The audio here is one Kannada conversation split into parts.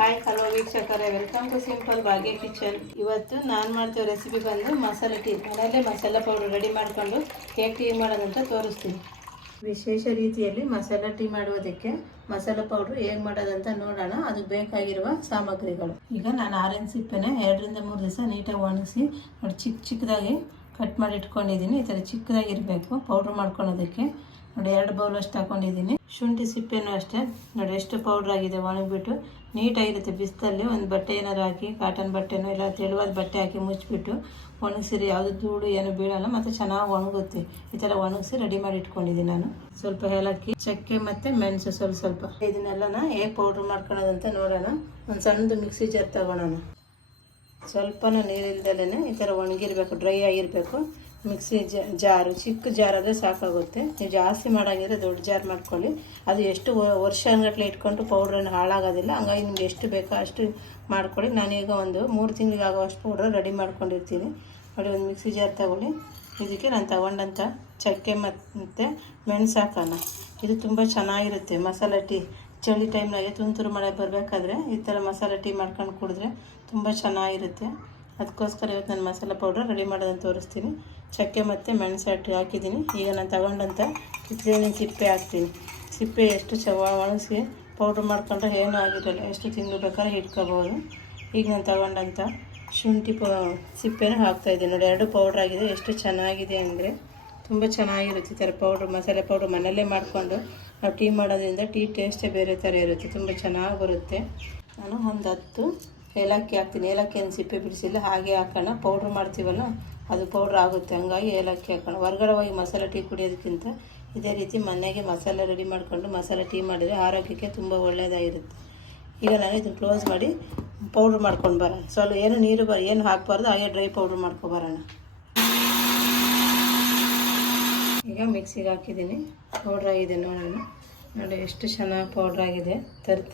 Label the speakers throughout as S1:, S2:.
S1: ಹಾಯ್ ಹಲೋ ವೀಕ್ಷಕರೇ. Welcome to simple Bhagya kitchen ಇವತ್ತು ನಾನು ಮಾಡ್ತೀವಿ ರೆಸಿಪಿ ಬಂದು ಮಸಾಲೆ ಟೀ ಮನೆಯಲ್ಲೇ ಮಸಾಲೆ ಪೌಡರ್ ರೆಡಿ ಮಾಡಿಕೊಂಡು ಹೇಗೆ ಟೀ ಮಾಡೋದಂತ ತೋರಿಸ್ತೀನಿ. ವಿಶೇಷ ರೀತಿಯಲ್ಲಿ ಮಸಾಲೆ ಟೀ ಮಾಡುವುದಕ್ಕೆ ಮಸಾಲೆ ಪೌಡ್ರ್ ಹೇಗೆ ಮಾಡೋದಂತ ನೋಡೋಣ. ಅದಕ್ಕೆ ಬೇಕಾಗಿರುವ ಸಾಮಗ್ರಿಗಳು. ಈಗ ನಾನು ಆರೆಂಜ್ ಸಿಪ್ಪೆನ ಎರಡರಿಂದ ಮೂರು ದಿವಸ ನೀಟಾಗಿ ಒಣಗಿಸಿ ನೋಡಿ ಚಿಕ್ಕ ಚಿಕ್ಕದಾಗಿ ಕಟ್ ಮಾಡಿ ಇಟ್ಕೊಂಡಿದ್ದೀನಿ. ಈ ಥರ ಚಿಕ್ಕದಾಗಿರಬೇಕು. ಪೌಡ್ರ್ ಮಾಡ್ಕೊಳೋದಕ್ಕೆ ನೋಡಿ, ಎರಡು ಬೌಲಷ್ಟು ತಗೊಂಡಿದ್ದೀನಿ ಶುಂಠಿ ಸಿಪ್ಪೆನೂ ಅಷ್ಟೇ. ನೋಡಿ ಎಷ್ಟು ಪೌಡ್ರ್ ಆಗಿದೆ ಒಣಗಿಬಿಟ್ಟು ನೀಟಾಗಿರುತ್ತೆ ಬಿಸಿಲಲ್ಲಿ. ಒಂದು ಬಟ್ಟೆ ಏನಾರು ಹಾಕಿ ಕಾಟನ್ ಬಟ್ಟೆನೋ ಇಲ್ಲ ತೆಳುವಾದ ಬಟ್ಟೆ ಹಾಕಿ ಮುಚ್ಚಿಬಿಟ್ಟು ಒಣಗಿಸಿರಿ. ಯಾವುದು ಧೂಳು ಏನು ಬೀಳಲ್ಲ, ಮತ್ತು ಚೆನ್ನಾಗಿ ಒಣಗುತ್ತೆ. ಈ ಥರ ಒಣಗಿಸಿ ರೆಡಿ ಮಾಡಿ ಇಟ್ಕೊಂಡಿದ್ದೀನಿ ನಾನು. ಸ್ವಲ್ಪ ಏಲಕ್ಕಿ, ಚಕ್ಕೆ ಮತ್ತು ಮೆಣಸು ಸ್ವಲ್ಪ ಸ್ವಲ್ಪ. ಇದನ್ನೆಲ್ಲನ ಹೇಗೆ ಪೌಡ್ರ್ ಮಾಡ್ಕೊಳ್ಳೋದಂತ ನೋಡೋಣ. ಒಂದು ಸಣ್ಣದು ಮಿಕ್ಸಿ ಜಾರ್ ತಗೊಳೋಣ ಸ್ವಲ್ಪನೂ ನೀರಿಲ್ದಲೇ ಈ ಥರ ಒಣಗಿರಬೇಕು ಡ್ರೈ ಆಗಿರಬೇಕು. ಮಿಕ್ಸಿ ಜಾರು, ಚಿಕ್ಕ ಜಾರಾದರೆ ಸಾಕಾಗುತ್ತೆ. ನೀವು ಜಾಸ್ತಿ ಮಾಡೋಂಗಿದ್ರೆ ದೊಡ್ಡ ಜಾರ್ ಮಾಡ್ಕೊಳ್ಳಿ. ಅದು ಎಷ್ಟು ವರ್ಷ ಅಂಗಟ್ಲೆ ಇಟ್ಕೊಂಡು ಪೌಡ್ರನ್ನು ಹಾಳಾಗೋದಿಲ್ಲ. ಹಂಗಾಗಿ ನಿಮ್ಗೆ ಎಷ್ಟು ಬೇಕೋ ಅಷ್ಟು ಮಾಡ್ಕೊಳ್ಳಿ. ನಾನೀಗ ಒಂದು ಮೂರು ತಿಂಗಳಿಗೆ ಆಗೋಷ್ಟು ಪೌಡ್ರ್ ರೆಡಿ ಮಾಡ್ಕೊಂಡಿರ್ತೀನಿ. ನೋಡಿ, ಒಂದು ಮಿಕ್ಸಿ ಜಾರ್ ತಗೊಳ್ಳಿ. ಇದಕ್ಕೆ ನಾನು ತಗೊಂಡಂಥ ಚಕ್ಕೆ ಮತ್ತು ಮೆಣಸು ಹಾಕೋಣ ಇದು ತುಂಬ ಚೆನ್ನಾಗಿರುತ್ತೆ ಮಸಾಲೆ ಟೀ. ಚಳಿ ಟೈಮ್ನಾಗೆ ತುಂತುರು ಮಳೆ ಬರಬೇಕಾದ್ರೆ ಈ ಥರ ಮಸಾಲೆ ಟೀ ಮಾಡ್ಕೊಂಡು ಕುಡಿದ್ರೆ ತುಂಬ ಚೆನ್ನಾಗಿರುತ್ತೆ. ಅದಕ್ಕೋಸ್ಕರ ಇವತ್ತು ನಾನು ಮಸಾಲೆ ಪೌಡರ್ ರೆಡಿ ಮಾಡೋದನ್ನು ತೋರಿಸ್ತೀನಿ. ಚಕ್ಕೆ ಮತ್ತು ಮೆಣಸು ಅಟ್ಟು ಹಾಕಿದ್ದೀನಿ. ಈಗ ನಾನು ತಗೊಂಡಂಥ ಕಿತ್ತಳೆಹಣ್ಣಿನ ಸಿಪ್ಪೆ ಹಾಕ್ತೀನಿ. ಸಿಪ್ಪೆ ಎಷ್ಟು ಚವ ಒಣಗಿಸಿ ಪೌಡ್ರ್ ಮಾಡ್ಕೊಂಡ್ರೆ ಏನೂ ಆಗಿರಲ್ಲ. ಎಷ್ಟು ತಿಂಗಳು ಬೇಕಾದ್ರೆ ಇಟ್ಕೋಬೋದು. ಈಗ ನಾನು ತಗೊಂಡಂಥ ಶುಂಠಿ ಪ, ಸಿಪ್ಪೆನ ಹಾಕ್ತಾಯಿದ್ದೀನಿ ನೋಡಿ, ಎರಡು ಪೌಡ್ರ್ ಆಗಿದೆ. ಎಷ್ಟು ಚೆನ್ನಾಗಿದೆ ಅಂದರೆ ತುಂಬ ಚೆನ್ನಾಗಿರುತ್ತೆ ಈ ಥರ ಪೌಡ್ರ್ ಮಸಾಲೆ ಪೌಡ್ರ್ ಮನೆಯಲ್ಲೇ ಮಾಡಿಕೊಂಡು ನಾವು ಟೀ ಮಾಡೋದ್ರಿಂದ ಟೀ ಟೇಸ್ಟೇ ಬೇರೆ ಥರ ಇರುತ್ತೆ. ತುಂಬ ಚೆನ್ನಾಗಿ ಬರುತ್ತೆ. ನಾನು ಒಂದು ಹತ್ತು ಏಲಕ್ಕಿ ಹಾಕ್ತೀನಿ. ಏಲಕ್ಕಿಯನ್ನು ಸಿಪ್ಪೆ ಬಿಡಿಸಿಲ್ಲ, ಹಾಗೆ ಹಾಕೋಣ. ಪೌಡ್ರ್ ಮಾಡ್ತೀವಲ್ಲ, ಅದು ಪೌಡ್ರ್ ಆಗುತ್ತೆ. ಹಂಗಾಗಿ ಏಲಕ್ಕಿ ಹಾಕೋಣ. ಹೊರಗಡೆ ಹೋಗಿ ಮಸಾಲೆ ಟೀ ಕುಡಿಯೋದಕ್ಕಿಂತ ಇದೇ ರೀತಿ ಮನೆಗೆ ಮಸಾಲೆ ರೆಡಿ ಮಾಡಿಕೊಂಡು ಮಸಾಲೆ ಟೀ ಮಾಡಿದರೆ ಆರೋಗ್ಯಕ್ಕೆ ತುಂಬ ಒಳ್ಳೆಯದಾಗಿರುತ್ತೆ. ಈಗ ನಾನು ಇದನ್ನು ಕ್ಲೋಸ್ ಮಾಡಿ ಪೌಡ್ರ್ ಮಾಡ್ಕೊಂಡು ಬರೋಣ. ಸ್ವಲ್ಪ ಏನು ನೀರು ಬರ ಏನು ಹಾಕಬಾರ್ದು, ಹಾಗೆ ಡ್ರೈ ಪೌಡ್ರ್ ಮಾಡ್ಕೊಬರೋಣ ಈಗ ಮಿಕ್ಸಿಗೆ ಹಾಕಿದ್ದೀನಿ. ಪೌಡ್ರ್ ಆಗಿದೆ ನೋಡೋಣ. ನೋಡಿ, ಎಷ್ಟು ಚೆನ್ನಾಗಿ ಪೌಡ್ರ್ ಆಗಿದೆ.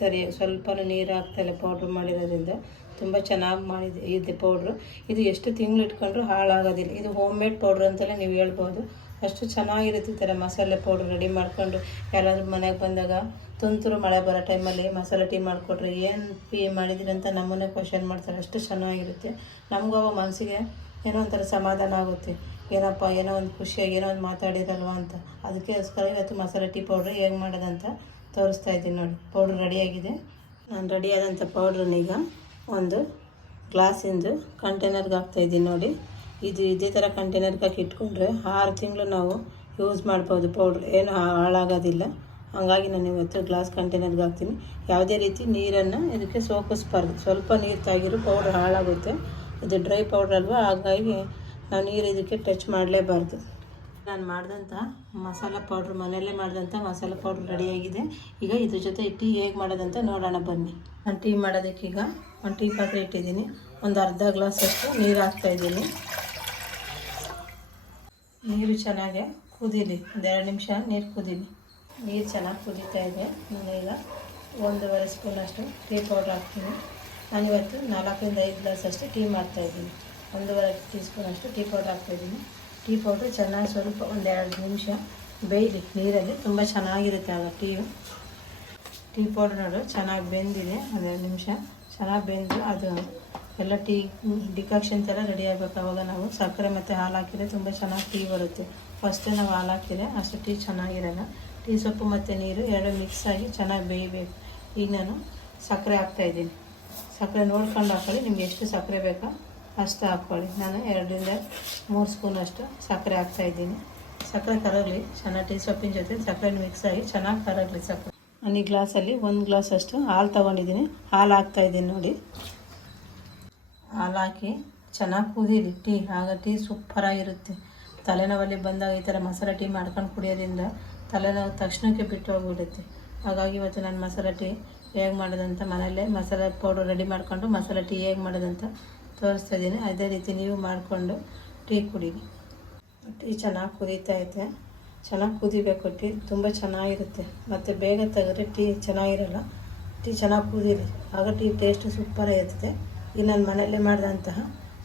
S1: ತರಿ ಸ್ವಲ್ಪ ನೀರು ಹಾಕ್ತಲ್ಲ ಪೌಡ್ರ್ ಮಾಡಿರೋದ್ರಿಂದ. ತುಂಬ ಚೆನ್ನಾಗಿ ಮಾಡಿದೆ ಇದೆ ಪೌಡ್ರು ಇದು ಎಷ್ಟು ತಿಂಗಳು ಇಟ್ಕೊಂಡ್ರು ಹಾಳಾಗೋದಿಲ್ಲ. ಇದು ಹೋಮ್ ಮೇಡ್ ಪೌಡ್ರ್ ಅಂತಲೇ ನೀವು ಹೇಳ್ಬೋದು. ಅಷ್ಟು ಚೆನ್ನಾಗಿರುತ್ತೆ ಈ ಥರ ಮಸಾಲೆ ಪೌಡ್ರ್ ರೆಡಿ ಮಾಡಿಕೊಂಡು ಯಾರಾದರೂ ಮನೆಗೆ ಬಂದಾಗ ತುಂತುರು ಮಳೆ ಬರೋ ಟೈಮಲ್ಲಿ ಮಸಾಲೆ ಟೀ ಮಾಡಿಕೊಟ್ರೆ ಏನು ಟೀ ಮಾಡಿದ್ರಿ ಅಂತ ನಮ್ಮನ್ನೇ ಕ್ವಶನ್ ಮಾಡ್ತಾರೆ. ಅಷ್ಟು ಚೆನ್ನಾಗಿರುತ್ತೆ. ನಮಗೂ ಅವಾಗ ಮನಸ್ಸಿಗೆ ಏನೋ ಒಂಥರ ಸಮಾಧಾನ ಆಗುತ್ತೆ. ಏನಪ್ಪ, ಏನೋ ಒಂದು ಖುಷಿಯಾಗಿ ಏನೋ ಒಂದು ಮಾತಾಡಿರಲ್ವ ಅಂತ. ಅದಕ್ಕೋಸ್ಕರ ಇವತ್ತು ಮಸಾಲೆ ಟೀ ಪೌಡ್ರ್ ಹೇಗೆ ಮಾಡೋದಂತ ತೋರಿಸ್ತಾ ಇದ್ದೀನಿ ನೋಡಿ. ಪೌಡ್ರ್ ರೆಡಿಯಾಗಿದೆ ನಾನು ರೆಡಿಯಾದಂಥ ಪೌಡ್ರನ್ನೀಗ ಒಂದು ಗ್ಲಾಸಿಂದು ಕಂಟೈನರ್ಗೆ ಹಾಕ್ತಾಯಿದ್ದೀನಿ ನೋಡಿ. ಇದು ಇದೇ ಥರ ಕಂಟೈನರ್ಗೆ ಹಾಕಿ ಇಟ್ಕೊಂಡ್ರೆ ಆರು ತಿಂಗಳು ನಾವು ಯೂಸ್ ಮಾಡ್ಬೋದು ಪೌಡ್ರ್ ಏನು ಹಾಳಾಗೋದಿಲ್ಲ. ಹಾಗಾಗಿ ನಾನು ಇವತ್ತು ಗ್ಲಾಸ್ ಕಂಟೈನರ್ಗೆ ಹಾಕ್ತೀನಿ ಯಾವುದೇ ರೀತಿ ನೀರನ್ನು ಇದಕ್ಕೆ ಸೋಕಿಸ್ಬಾರ್ದು. ಸ್ವಲ್ಪ ನೀರು ತಾಗಿರೋ ಪೌಡ್ರ್ ಹಾಳಾಗುತ್ತೆ. ಇದು ಡ್ರೈ ಪೌಡ್ರ್ ಅಲ್ವಾ? ಹಾಗಾಗಿ ನಾವು ನೀರು ಇದಕ್ಕೆ ಟಚ್ ಮಾಡಲೇಬಾರ್ದು. ನಾನು ಮಾಡಿದಂಥ ಮಸಾಲ ಪೌಡ್ರ್ ಮನೆಯಲ್ಲೇ ಮಾಡಿದಂಥ ಮಸಾಲ ಪೌಡ್ರ್ ರೆಡಿಯಾಗಿದೆ ಈಗ ಇದ್ರ ಜೊತೆ ಟೀ ಹೇಗೆ ಮಾಡೋದಂತ ನೋಡೋಣ ಬನ್ನಿ. ನಾನು ಟೀ ಮಾಡೋದಕ್ಕೀಗ ಒಂದು ಟೀ ಪಾತ್ರೆ ಇಟ್ಟಿದ್ದೀನಿ. ಒಂದು ಅರ್ಧ ಗ್ಲಾಸಷ್ಟು ನೀರು ಹಾಕ್ತಾಯಿದ್ದೀನಿ ನೀರು ಚೆನ್ನಾಗಿ ಕುದೀಲಿ ಒಂದೆರಡು ನಿಮಿಷ ನೀರು ಕುದೀಲಿ. ನೀರು ಚೆನ್ನಾಗಿ ಕುದೀತಾ ಇದೆ ನಾನೀಗ ಒಂದೂವರೆ ಸ್ಪೂನಷ್ಟು ಟೀ ಪೌಡ್ರ್ ಹಾಕ್ತೀನಿ. ನಾನು ಇವತ್ತು ನಾಲ್ಕರಿಂದ ಐದು ಗ್ಲಾಸ್ ಅಷ್ಟು ಟೀ ಮಾಡ್ತಾಯಿದ್ದೀನಿ ಒಂದೂವರೆ ಟೀ ಸ್ಪೂನಷ್ಟು ಟೀ ಪೌಡ್ರ್ ಹಾಕ್ತಾಯಿದ್ದೀನಿ ಟೀ ಪೌಡ್ರ್ ಚೆನ್ನಾಗಿ ಸ್ವಲ್ಪ ಒಂದೆರಡು ನಿಮಿಷ ಬೇಯಲಿ. ನೀರಲ್ಲಿ ತುಂಬ ಚೆನ್ನಾಗಿರುತ್ತೆ ಅದು ಟೀಯು. ಟೀ ಪೌಡ್ರ್ ನೋಡು, ಚೆನ್ನಾಗಿ ಬೆಂದಿದೆ. ಒಂದೆರಡು ನಿಮಿಷ. ಚೆನ್ನಾಗಿ ಬೆಂದು ಅದು ಎಲ್ಲ ಟೀ ಡಿಕಾಕ್ಷನ್ ಥರ ರೆಡಿ ಆಗಬೇಕು ಅವಾಗ ನಾವು. ಸಕ್ಕರೆ ಮತ್ತು ಹಾಲು ಹಾಕಿದರೆ ತುಂಬ ಚೆನ್ನಾಗಿ ಟೀ ಬರುತ್ತೆ. ಫಸ್ಟೇ ನಾವು ಹಾಲು ಹಾಕಿದರೆ ಅಷ್ಟು ಟೀ ಚೆನ್ನಾಗಿರೋಲ್ಲ. ಟೀ ಸೊಪ್ಪು ಮತ್ತು ನೀರು ಎರಡು ಮಿಕ್ಸ್ ಆಗಿ ಚೆನ್ನಾಗಿ ಬೇಯಬೇಕು. ಈಗ ನಾನು ಸಕ್ಕರೆ ಹಾಕ್ತಾಯಿದ್ದೀನಿ ಸಕ್ಕರೆ ನೋಡ್ಕೊಂಡು ಹಾಕೊಳ್ಳಿ, ನಿಮ್ಗೆ ಎಷ್ಟು ಸಕ್ಕರೆ ಬೇಕೋ ಅಷ್ಟು ಹಾಕ್ಕೊಳ್ಳಿ ನಾನು ಎರಡರಿಂದ ಮೂರು ಸ್ಪೂನಷ್ಟು ಸಕ್ಕರೆ ಹಾಕ್ತಾಯಿದ್ದೀನಿ ಸಕ್ಕರೆ ಕರಗಲಿ, ಚೆನ್ನಾಗಿ ಟೀ ಸೊಪ್ಪಿನ ಜೊತೆ ಸಕ್ಕರೆ ಮಿಕ್ಸ್ ಆಗಿ ಚೆನ್ನಾಗಿ ಕರಗಲಿ ಸಕ್ಕರೆ. ನಾನು ಈ ಗ್ಲಾಸಲ್ಲಿ ಒಂದು ಗ್ಲಾಸ್ ಅಷ್ಟು ಹಾಲು ತೊಗೊಂಡಿದ್ದೀನಿ. ಹಾಲು ಹಾಕ್ತಾಯಿದ್ದೀನಿ ನೋಡಿ. ಹಾಲು ಹಾಕಿ ಚೆನ್ನಾಗಿ ಕುದೀರಿ. ಟೀ, ಆಗ ಟೀ ಸೂಪರಾಗಿರುತ್ತೆ. ತಲೆನೋವಲ್ಲಿ ಬಂದಾಗ ಈ ಥರ ಮಸಾಲೆ ಟೀ ಮಾಡ್ಕೊಂಡು ಕುಡಿಯೋದ್ರಿಂದ ತಲೆನೋವು ತಕ್ಷಣಕ್ಕೆ ಬಿಟ್ಟು ಹೋಗ್ಬಿಡುತ್ತೆ ಹಾಗಾಗಿ ಇವತ್ತು ನಾನು ಮಸಾಲೆ ಟೀ ಹೇಗೆ ಮಾಡೋದಂತ ಮನೆಯಲ್ಲೇ ಮಸಾಲೆ ಪೌಡರ್ ರೆಡಿ ಮಾಡಿಕೊಂಡು ಮಸಾಲೆ ಟೀ ಹೇಗೆ ಮಾಡೋದಂತ ತೋರಿಸ್ತಾ ಇದ್ದೀನಿ. ಅದೇ ರೀತಿ ನೀವು ಮಾಡಿಕೊಂಡು ಟೀ ಕುಡೀರಿ. ಟೀ ಚೆನ್ನಾಗಿ ಕುದೀತಾ ಐತೆ. ಚೆನ್ನಾಗಿ ಕುದಿಬೇಕು ಟೀ ತುಂಬ ಚೆನ್ನಾಗಿರುತ್ತೆ. ಮತ್ತು ಬೇಗ ತೆಗೆದ್ರೆ ಟೀ ಚೆನ್ನಾಗಿರಲ್ಲ. ಟೀ ಚೆನ್ನಾಗಿ ಕುದೀರಿ. ಆಗ ಟೀ ಟೇಸ್ಟ್ ಸೂಪರಾಗಿ ಇರ್ತದೆ ಈಗ ನಾನು ಮನೆಯಲ್ಲೇ ಮಾಡಿದಂತಹ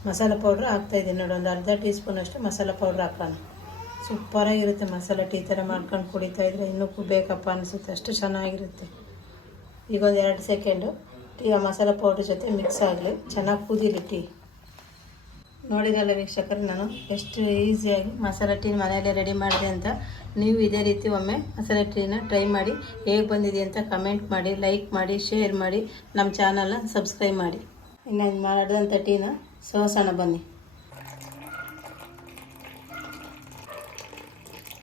S1: ಮಸಾಲೆ ಪೌಡ್ರ್ ಹಾಕ್ತಾಯಿದ್ದೀನಿ ನೋಡಿ, ಒಂದು ಅರ್ಧ ಟೀ ಸ್ಪೂನಷ್ಟು ಮಸಾಲೆ ಪೌಡ್ರ್ ಹಾಕೋಣ. ಸೂಪರಾಗಿರುತ್ತೆ ಮಸಾಲೆ ಟೀ ಥರ ಮಾಡ್ಕೊಂಡು ಕುಡಿತಾ ಇದ್ರೆ ಇನ್ನೂ ಬೇಕಪ್ಪ ಅನಿಸುತ್ತೆ. ಅಷ್ಟು ಚೆನ್ನಾಗಿರುತ್ತೆ. ಈಗ ಒಂದು ಎರಡು ಸೆಕೆಂಡು ಟೀ ಆ ಮಸಾಲೆ ಪೌಡ್ರ್ ಜೊತೆ ಮಿಕ್ಸ್ ಆಗಲಿ. ಚೆನ್ನಾಗಿ ಕುದೀಲಿ ಟೀ. ನೋಡಿರಲ್ಲ ವೀಕ್ಷಕರು ನಾನು? ಎಷ್ಟು ಈಸಿಯಾಗಿ ಮಸಾಲೆ ಟೀ ಮನೆಯಲ್ಲೇ ರೆಡಿ ಮಾಡಿದೆ ಅಂತ. ನೀವು ಇದೇ ರೀತಿ ಒಮ್ಮೆ ಮಸಾಲೆ ಟೀನ ಟ್ರೈ ಮಾಡಿ, ಹೇಗೆ ಬಂದಿದೆ ಅಂತ ಕಮೆಂಟ್ ಮಾಡಿ ಲೈಕ್ ಮಾಡಿ ಶೇರ್ ಮಾಡಿ, ನಮ್ಮ ಚಾನಲ್ನ ಸಬ್ಸ್ಕ್ರೈಬ್ ಮಾಡಿ. ಇನ್ನು ಮಾಡಿದಂಥ ಟೀನ ಸೋಸೋಣ ಬನ್ನಿ.